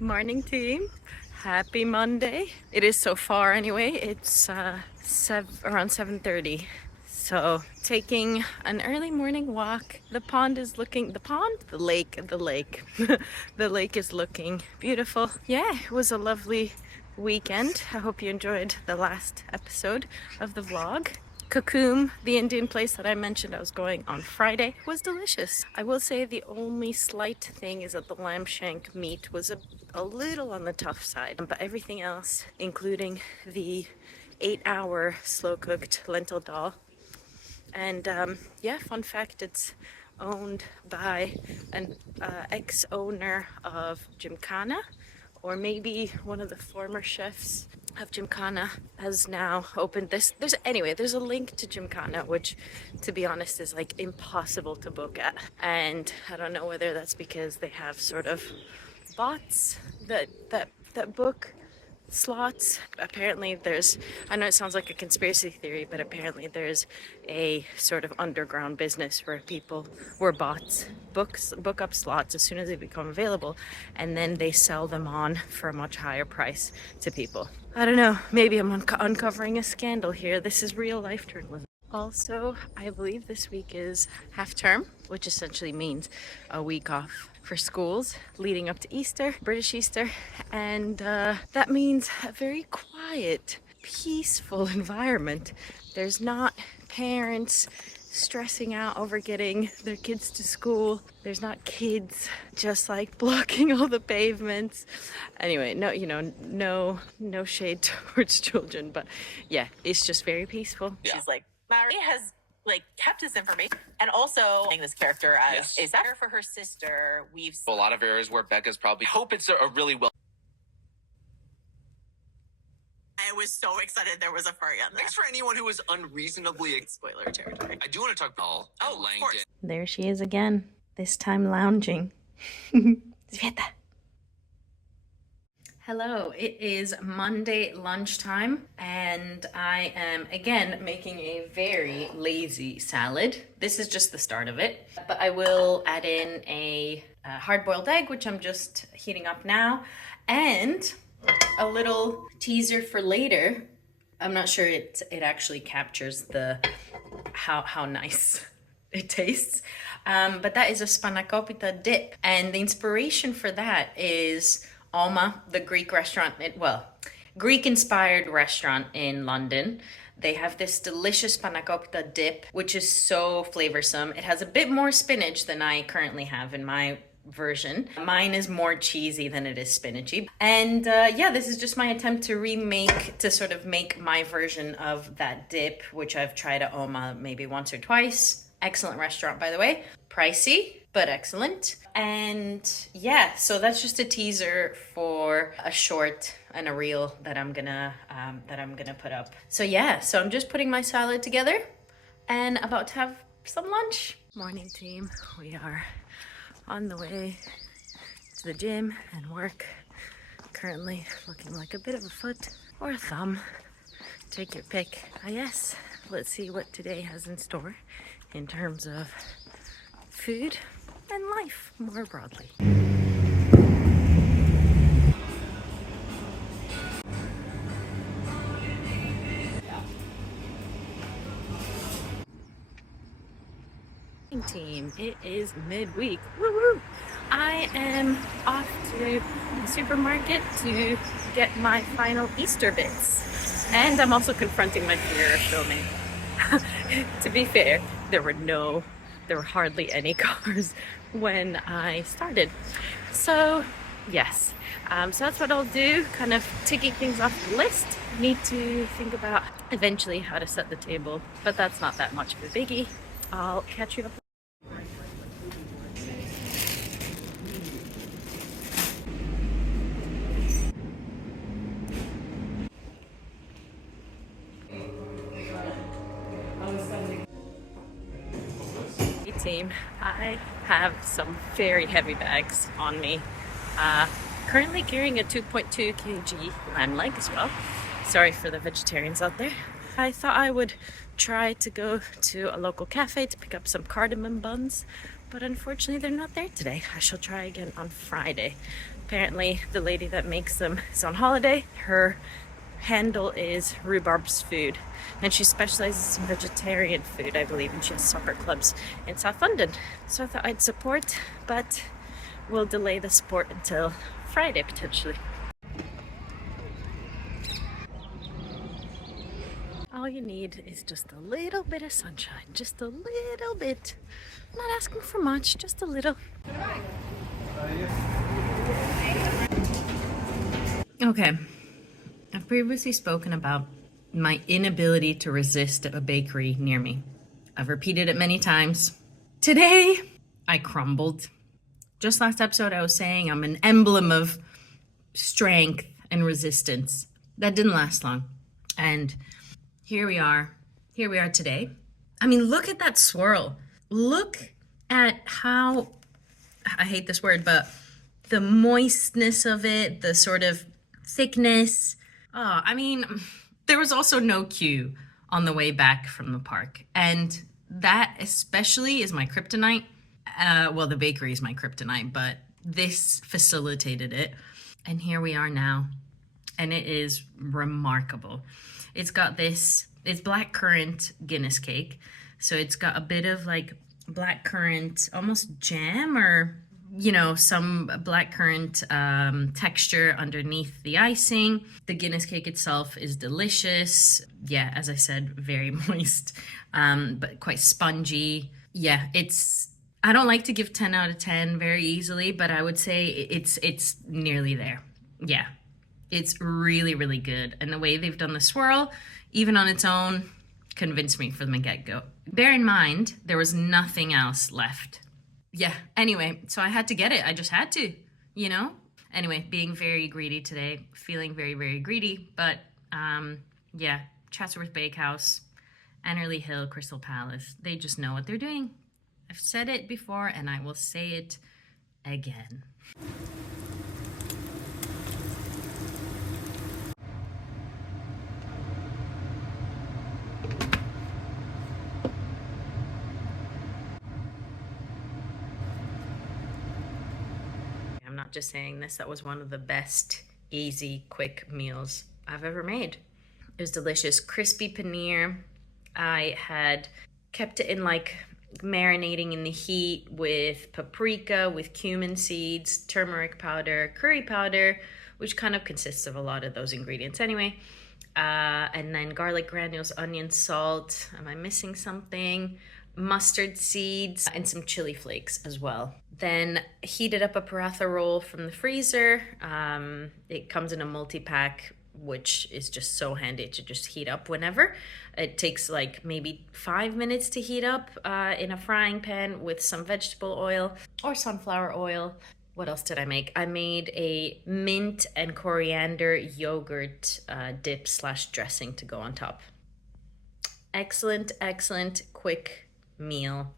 Morning team. Happy Monday. It is so far anyway. It's around 7:30. So taking an early morning walk. The pond is looking, the pond? The lake. The lake is looking beautiful. Yeah, it was a lovely weekend. I hope you enjoyed the last episode of the vlog. Kokum, the Indian place that I mentioned I was going on Friday, was delicious. I will say the only slight thing is that the lamb shank meat was a little on the tough side, but everything else, including the 8-hour slow cooked lentil dal. And yeah, fun fact, it's owned by an ex-owner of Gymkhana, or maybe one of the former chefs of Gymkhana has now opened this. There's a link to Gymkhana, which to be honest is like impossible to book at. And I don't know whether that's because they have sort of bots that book slots. Apparently there's, I know it sounds like a conspiracy theory, but apparently there's a sort of underground business where bots book up slots as soon as they become available, and then they sell them on for a much higher price to people. I don't know, maybe I'm uncovering a scandal here. This is real life journalism. Also, I believe this week is half term, which essentially means a week off for schools leading up to Easter, British Easter, and that means a very quiet, peaceful environment. There's not parents stressing out over getting their kids to school. There's not kids just like blocking all the pavements. Anyway, no shade towards children, but yeah, it's just very peaceful. Yeah. She's like, Mary has like kept this information, and also playing this character as a satyr for her sister. We've a lot of areas where Becca's probably hope it's a really well. I was so excited there was a furry on there. Thanks for anyone who was unreasonably Spoiler territory. I do want to talk Paul and Langdon. There she is again, this time lounging. Sveta. Hello, it is Monday lunchtime and I am again making a very lazy salad. This is just the start of it, but I will add in a hard-boiled egg, which I'm just heating up now, and a little teaser for later. I'm not sure it actually captures the how nice it tastes, but that is a spanakopita dip, and the inspiration for that is Alma, the Greek restaurant, Greek-inspired restaurant in London. They have this delicious spanakopita dip, which is so flavorsome. It has a bit more spinach than I currently have in my version. Mine is more cheesy than it is spinachy. And yeah, this is just my attempt to sort of make my version of that dip, which I've tried at Oma maybe once or twice. Excellent restaurant, by the way. Pricey, but excellent. And yeah, so that's just a teaser for a short and a reel that I'm gonna put up. So yeah, so I'm just putting my salad together and about to have some lunch. Morning team, we are on the way to the gym and work. Currently looking like a bit of a foot or a thumb. Take your pick. Yes, let's see what today has in store in terms of food and life more broadly. Team, it is midweek. Woo-woo! I am off to the supermarket to get my final Easter bits, and I'm also confronting my fear of filming. To be fair, there were hardly any cars when I started. So yes, so that's what I'll do, kind of ticking things off the list. Need to think about eventually how to set the table, but that's not that much of a biggie. I'll catch you up. Team, I have some very heavy bags on me. Currently carrying a 2.2 kg lamb leg as well. Sorry for the vegetarians out there. I thought I would try to go to a local cafe to pick up some cardamom buns, but unfortunately they're not there today. I shall try again on Friday. Apparently the lady that makes them is on holiday. Her handle is Rhubarb's Food, and she specializes in vegetarian food, I believe, and she has supper clubs in South London. So I thought I'd support, but we'll delay the support until Friday potentially. All you need is just a little bit of sunshine, just a little bit. I'm not asking for much, just a little. Okay, I've previously spoken about my inability to resist a bakery near me. I've repeated it many times. Today, I crumbled. Just last episode, I was saying I'm an emblem of strength and resistance. That didn't last long. And here we are today. I mean, look at that swirl. Look at how, I hate this word, but the moistness of it, the sort of thickness. Oh, I mean, there was also no queue on the way back from the park. And that especially is my kryptonite. Well, the bakery is my kryptonite, but this facilitated it. And here we are now. And it is remarkable. It's got this, it's blackcurrant Guinness cake. So it's got a bit of like blackcurrant, almost jam or, you know, some blackcurrant texture underneath the icing. The Guinness cake itself is delicious. Yeah, as I said, very moist, but quite spongy. Yeah, I don't like to give 10 out of 10 very easily, but I would say it's nearly there. Yeah, it's really, really good. And the way they've done the swirl, even on its own, convinced me from the get-go. Bear in mind, there was nothing else left. Yeah, anyway, so I had to get it. I just had to, you know? Anyway, being very greedy today, feeling very, very greedy. But yeah, Chatsworth Bakehouse, Annerley Hill, Crystal Palace, they just know what they're doing. I've said it before and I will say it again. I'm not just saying this, that was one of the best, easy, quick meals I've ever made. It was delicious, crispy paneer. I had kept it in like marinating in the heat with paprika, with cumin seeds, turmeric powder, curry powder, which kind of consists of a lot of those ingredients anyway. And then garlic granules, onion, salt. Am I missing something? Mustard seeds and some chili flakes as well. Then heated up a paratha roll from the freezer. It comes in a multi-pack, which is just so handy to just heat up whenever. It takes like maybe 5 minutes to heat up in a frying pan with some vegetable oil or sunflower oil. What else did I make? I made a mint and coriander yogurt dip / dressing to go on top. Excellent, excellent, quick meal.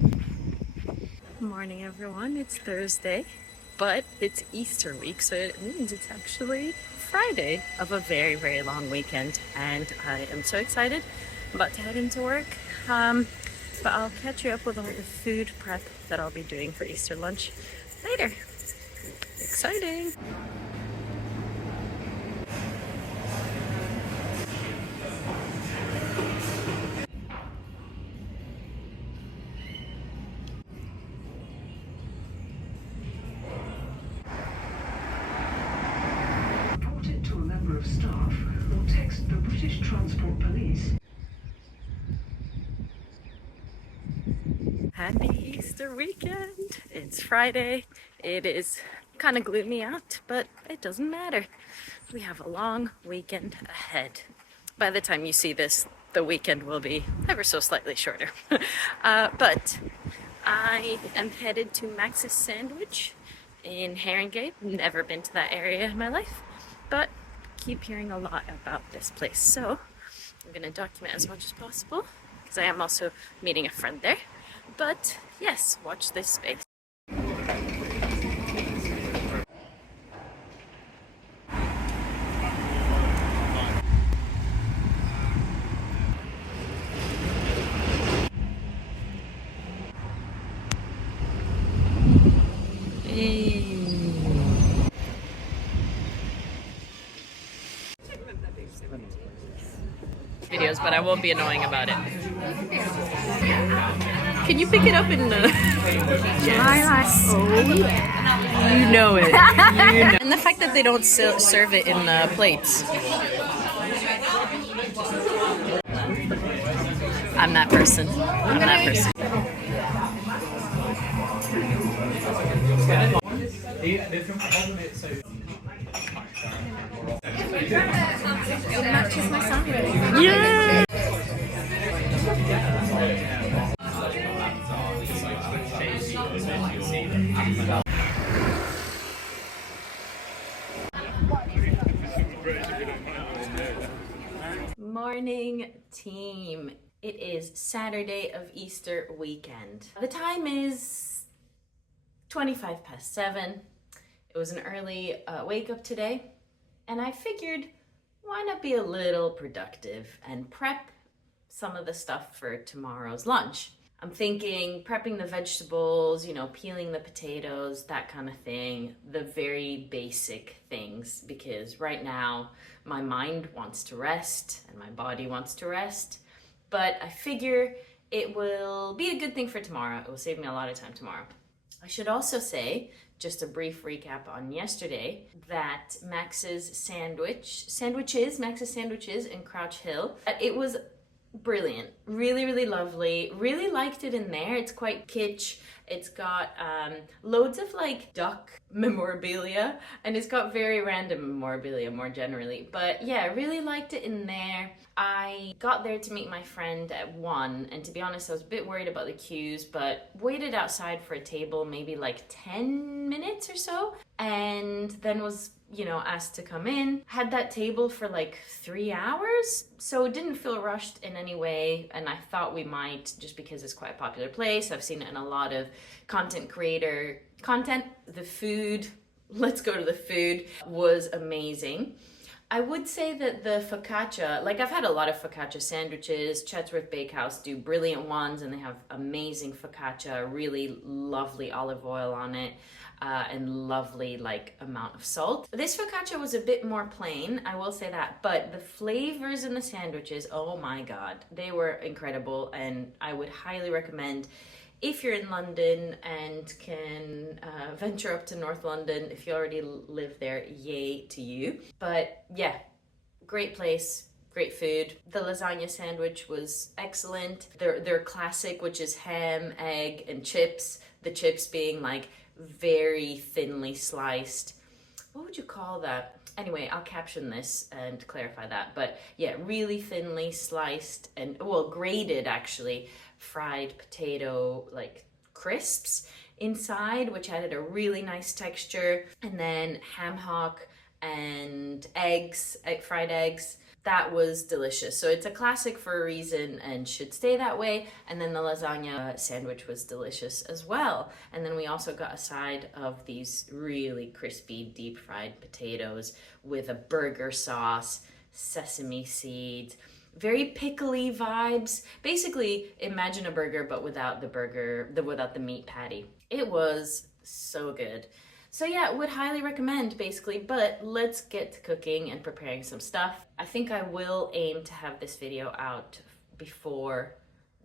Good morning, everyone. It's Thursday, but it's Easter week, so it means it's actually Friday of a very, very long weekend, and I am so excited. I'm about to head into work, but I'll catch you up with all the food prep that I'll be doing for Easter lunch later. Exciting! Report it to a member of staff or text the British Transport Police. Happy Easter weekend! It's Friday. It is kind of gloomy out, but it doesn't matter. We have a long weekend ahead. By the time you see this, the weekend will be ever so slightly shorter. But I am headed to Max's Sandwich in Haringey. Never been to that area in my life, but keep hearing a lot about this place. So I'm going to document as much as possible because I am also meeting a friend there. But yes, watch this space. videos, but I won't be annoying about it. Can you pick it up in the... Oh yeah. You know it. You know. And the fact that they don't serve it in plates. I'm that person. I'm that person. It matches my sandwich. Yeah. Morning, team. It is Saturday of Easter weekend. The time is 7:25. It was an early wake up today, and I figured why not be a little productive and prep some of the stuff for tomorrow's lunch. I'm thinking prepping the vegetables, peeling the potatoes, that kind of thing, the very basic things, because right now my mind wants to rest and my body wants to rest, but I figure it will be a good thing for tomorrow. It will save me a lot of time tomorrow. I should also say, just a brief recap on yesterday, that Max's Sandwiches in Crouch Hill, it was brilliant. Really, really lovely. Really liked it in there. It's quite kitsch. It's got loads of like duck memorabilia, and it's got very random memorabilia more generally. But yeah, really liked it in there. I got there to meet my friend at 1, and to be honest, I was a bit worried about the queues, but waited outside for a table maybe like 10 minutes or so, and then was asked to come in. Had that table for like 3 hours, so it didn't feel rushed in any way, and I thought we might, just because it's quite a popular place. I've seen it in a lot of content creator content. The food, let's go to the food, was amazing. I would say that the focaccia, like I've had a lot of focaccia sandwiches. Chatsworth Bakehouse do brilliant ones, and they have amazing focaccia, really lovely olive oil on it, and lovely amount of salt. This focaccia was a bit more plain, I will say that, but the flavors in the sandwiches, oh my god, they were incredible, and I would highly recommend, if you're in London and can venture up to North London, if you already live there, yay to you. But yeah, great place, great food. The lasagna sandwich was excellent. Their classic, which is ham, egg, and chips. The chips being like very thinly sliced. What would you call that? Anyway, I'll caption this and clarify that. But yeah, really thinly sliced and, well, grated actually, fried potato crisps inside, which added a really nice texture. And then ham hock and eggs, fried eggs. That was delicious. So it's a classic for a reason and should stay that way. And then the lasagna sandwich was delicious as well. And then we also got a side of these really crispy deep fried potatoes with a burger sauce, sesame seeds, very pickly vibes. Basically, imagine a burger but without the meat patty. It was so good. So yeah, would highly recommend basically, but let's get to cooking and preparing some stuff. I think I will aim to have this video out before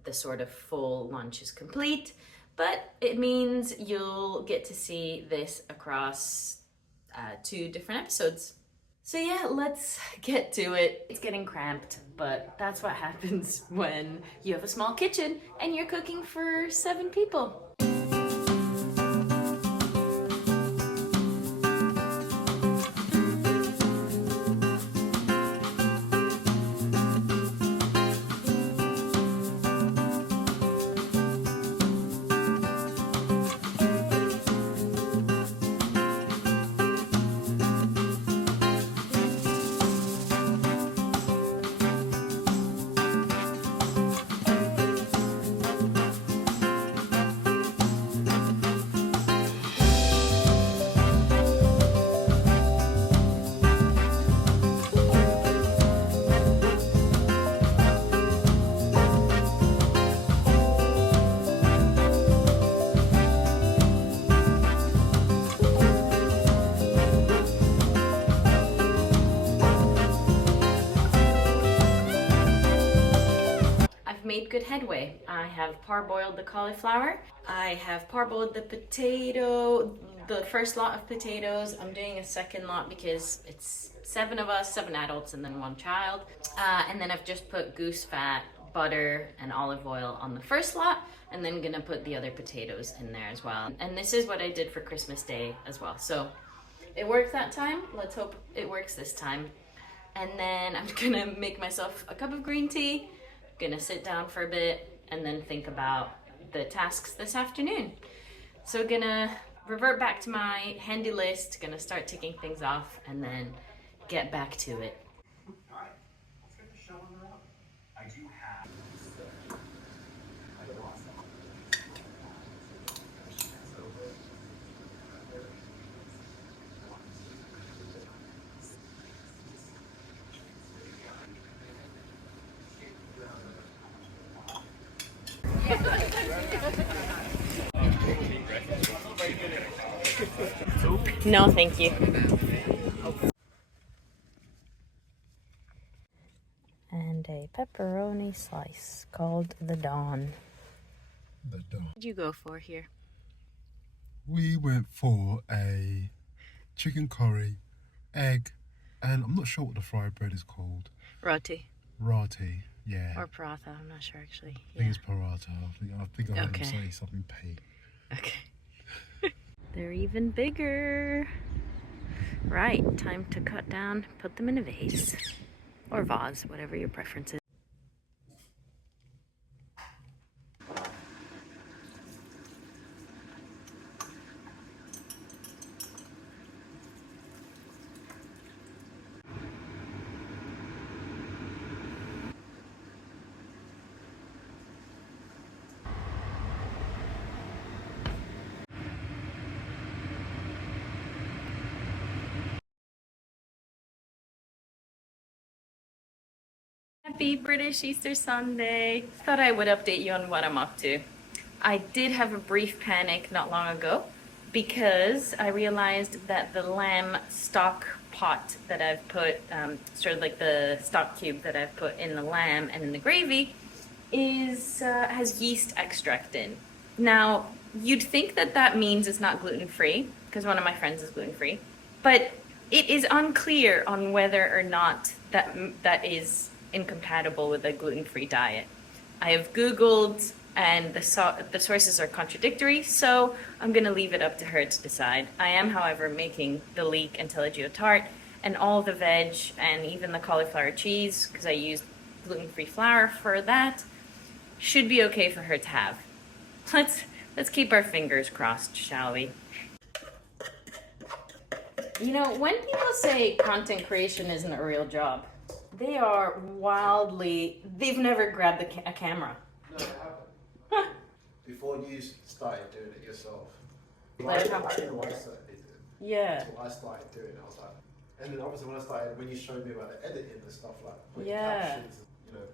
the sort of full lunch is complete, but it means you'll get to see this across 2 different episodes. So yeah, let's get to it. It's getting cramped, but that's what happens when you have a small kitchen and you're cooking for 7 people. made good headway. I have parboiled the cauliflower. I have parboiled the potato, the first lot of potatoes. I'm doing a second lot because it's 7 of us, 7 adults and then 1 child. And then I've just put goose fat, butter, and olive oil on the first lot, and then gonna put the other potatoes in there as well. And this is what I did for Christmas Day as well. So it worked that time. Let's hope it works this time. And then I'm gonna make myself a cup of green tea, gonna sit down for a bit, and then think about the tasks this afternoon. So gonna revert back to my handy list, gonna start ticking things off, and then get back to it. Alright, let's get the show on the road. I do have No, thank you. And a pepperoni slice called the Dawn. The Dawn. What did you go for here? We went for a chicken curry, egg, and I'm not sure what the fried bread is called. Roti. Roti, yeah. Or paratha, I'm not sure actually. I think it's paratha. I think I heard Okay. him say something P. Okay. They're even bigger. Right, time to cut down, put them in a vase. Or vase, whatever your preference is. Happy British Easter Sunday. Thought I would update you on what I'm up to. I did have a brief panic not long ago because I realized that the lamb stock pot that I've put, sort of like the stock cube that I've put in the lamb and in the gravy, has yeast extract in. Now, you'd think that that means it's not gluten-free, because one of my friends is gluten-free, but it is unclear on whether or not that is incompatible with a gluten-free diet. I have Googled and the sources are contradictory, so I'm gonna leave it up to her to decide. I am, however, making the leek and taleggio tart and all the veg and even the cauliflower cheese, because I used gluten-free flour for that, should be okay for her to have. Let's keep our fingers crossed, shall we? You know, when people say content creation isn't a real job, they are wildly... They've never grabbed a camera. No, it happened. Before you started doing it yourself. I didn't know why I started doing it. Yeah. Until I started doing it, I was like... And then obviously when you showed me about the editing and stuff like... Yeah. Captions, you know...